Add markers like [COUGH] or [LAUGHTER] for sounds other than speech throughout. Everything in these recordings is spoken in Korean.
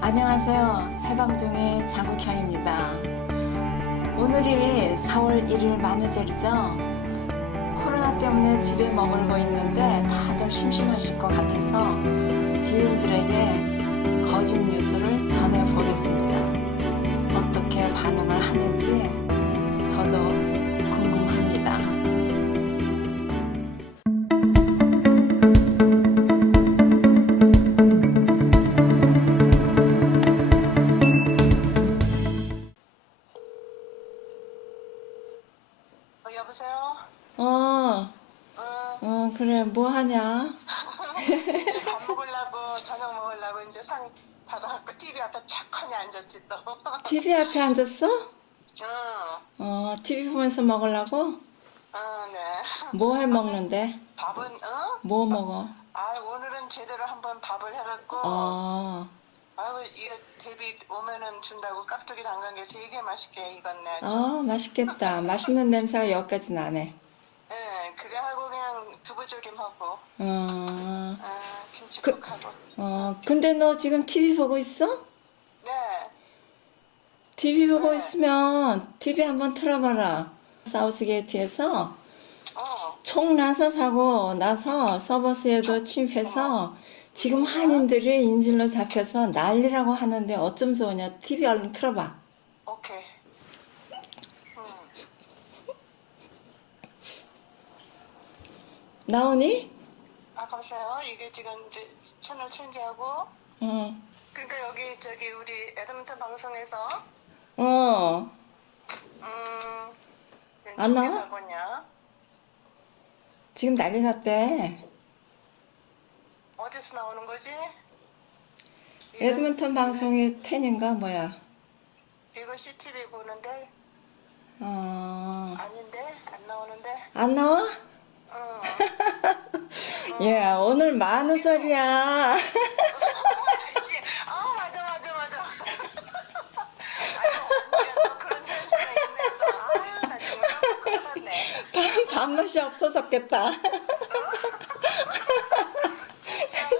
안녕하세요. 해방동의 장국향입니다. 오늘이 4월 1일 만우절이죠. 코로나 때문에 집에 머물고 있는데 다들 심심하실 것 같아서 지인들에게 거짓 뉴스를 전해보겠습니다. 여보세요? 어, 어, 어, 그래, 뭐 하냐? [LAUGHS] 이제 밥 [LAUGHS] 먹으려고 저녁 먹으려고 이제 상 받아갖고 TV 앞에 착하니 앉았지 또. [LAUGHS] TV 앞에 앉았어? 어, 어, TV 보면서 먹으려고? 어, 네. 뭐 해 먹는데? 밥은 어? 뭐 먹어? 아 오늘은 제대로 한번 밥을 해갖고. 어, 아유 이게 데뷔 오면은 준다고 깍두기 담근 게 되게 맛있게 익었네. 아주. 어, 맛있겠다. 맛있는 냄새가 여기까지 나네. 예, 그래 하고 그냥 두부조림하고, 어, 어, 김치국하고. 어, 근데 너 지금 TV 보고 있어? 네. TV 보고 네. 있으면 TV 한번 틀어봐라. 사우스게이트에서 어. 총 나서 사고 나서 서버스에도 침입해서 지금 한인들이 인질로 잡혀서 난리라고 하는데 어쩜 좋으냐. TV 얼른 틀어봐. 오케이. 음. 나오니? 아, 감사해요. 이게 지금 이제 채널 체인지하고, 어, 그러니까 여기 저기 우리 에드먼턴 방송에서, 어, 음, 안 나와? 왼쪽에서 뭐냐? 지금 난리 났대. 어디서 나오는 거지? 에드먼턴 방송이 텐인가 뭐야? 이거 CTV 보는데 어, 아닌데 안 나오는데. 안 나와? 어. [LAUGHS] 예, 오늘 만우절이야. 씨, [LAUGHS] 아 맞아 맞아 맞아. [LAUGHS] 아유 또 그런 센스가 있네. 또. 아유 나 정말. 밥, 밥맛이 없어졌겠다.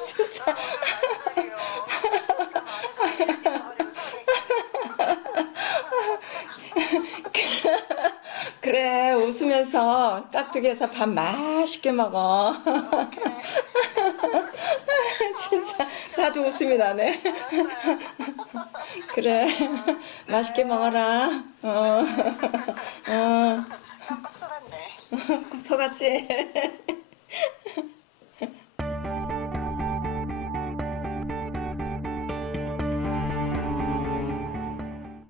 진짜. 아, 오늘 만우절이요. 만우절이 [LAUGHS] 그래, 웃으면서 깍두기에서 밥 맛있게 먹어. [LAUGHS] 진짜, 나도 웃음이 나네. [LAUGHS] 그래, 맛있게 먹어라. 어, 어, 깜빡 속았네. 속았지?